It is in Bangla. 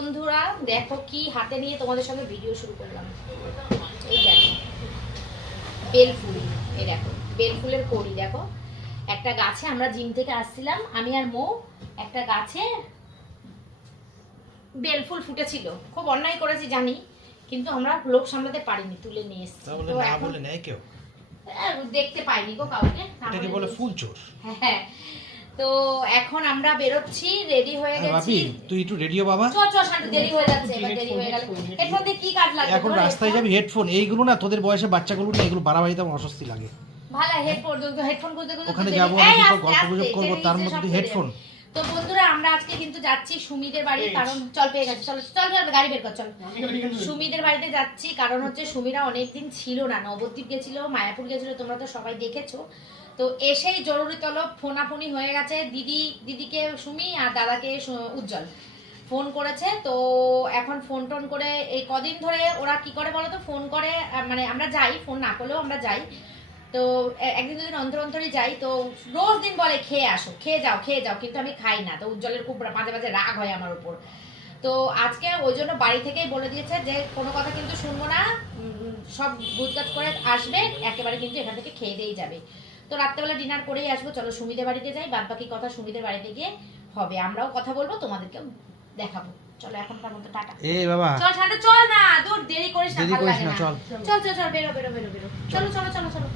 বন্ধুরা দেখো কি হাতে নিয়ে তোমাদের সঙ্গে ভিডিও শুরু করলাম। এই দেখো বেলফুল এই দেখো বেলফুলের কড়ি দেখো। একটা গাছে আমরা জিম থেকে আসছিলাম আমি আর মৌ একটা গাছে বেলফুল ফুটেছিল। খুব অন্যায় করেছি জানি কিন্তু আমরা লোক সামলাতে পারিনি তুলে নিয়ে এসেছি। তো এখন কেউ? দেখতে পাইনি গো কাউকে না এটাকে বলে বলে ফুল চোর? হ্যাঁ। তো এখন আমরা বেরোচ্ছি রেডি হয়ে গেছি। তুই একটু রেডিও বাবা। চ চ শান্ত দেরি হয়ে যাচ্ছে এবার দেরি হয়ে গেল। হেডফোন দিয়ে কি কাজ লাগে এখন রাস্তায়? যাবি হেডফোন এইগুলো না তোদের বয়সে বাচ্চাগুলো না এগুলো বাড়াবাড়িতে আমার অস্বস্তি লাগে। ভালো হেডফোন হেডফোন করতে করতে ওখানে যাব আস্তে, গল্প গুজব করব তার মধ্যে হেডফোন। তো বন্ধুরা আমরা আজকে কিন্তু যাচ্ছি সুমিদের বাড়ি কারণ চল পেয়ে গেছে চল চল গাড়ি বের কর চল। সুমিদের বাড়িতে যাচ্ছি কারণ হচ্ছে সুমিরা অনেকদিন ছিল না নবদ্বীপ গেছিল মায়াপুর গেছিল তোমরা তো সবাই দেখেছ। তো এসেই জরুরি তলব ফোনাফোনি হয়ে গেছে দিদি দিদিকে সুমি আর দাদাকে উজ্জ্বল। ফোন করেছে তো এখন ফোন টোন করে এই কদিন ধরে ওরা কি করে বলো তো ফোন করে মানে আমরা যাই ফোন না করলেও আমরা যাই। তো একদিন দুদিন অন্তর অন্তরই যাই তো রোজ দিন বলে খেয়ে আসো খেয়ে যাও খেয়ে যাও। কিন্তু আমি খাই না তো উজ্জ্বলের খুব মাঝে মাঝে রাগ হয় আমার উপর। তো আজকে ওই জন্য বাড়ি থেকেই বলে দিয়েছে যে কোনো কথা কিন্তু শুনব না। সব গুজগাছ করে আসবে একেবারে কিন্তু এখান থেকে খেয়ে দিয়েই যাবে। তো রাত্রেবেলা ডিনার করেই আসব চলো সুমিদের বাড়িতে যাই বাদ বাকি কথা সুমিদের বাড়িতে গিয়ে হবে। আমরাও কথা বলব তোমাদেরকেও দেখাবো। চলো এখনকার মতো টাটা। এ বাবা। চল ঠান্ডা চল না দূর দেরি করিস না ভালো করিস লাগে না চল। চল চল চল বেরো বেরো বেরো বেরো। চলো চলো চলো চলো।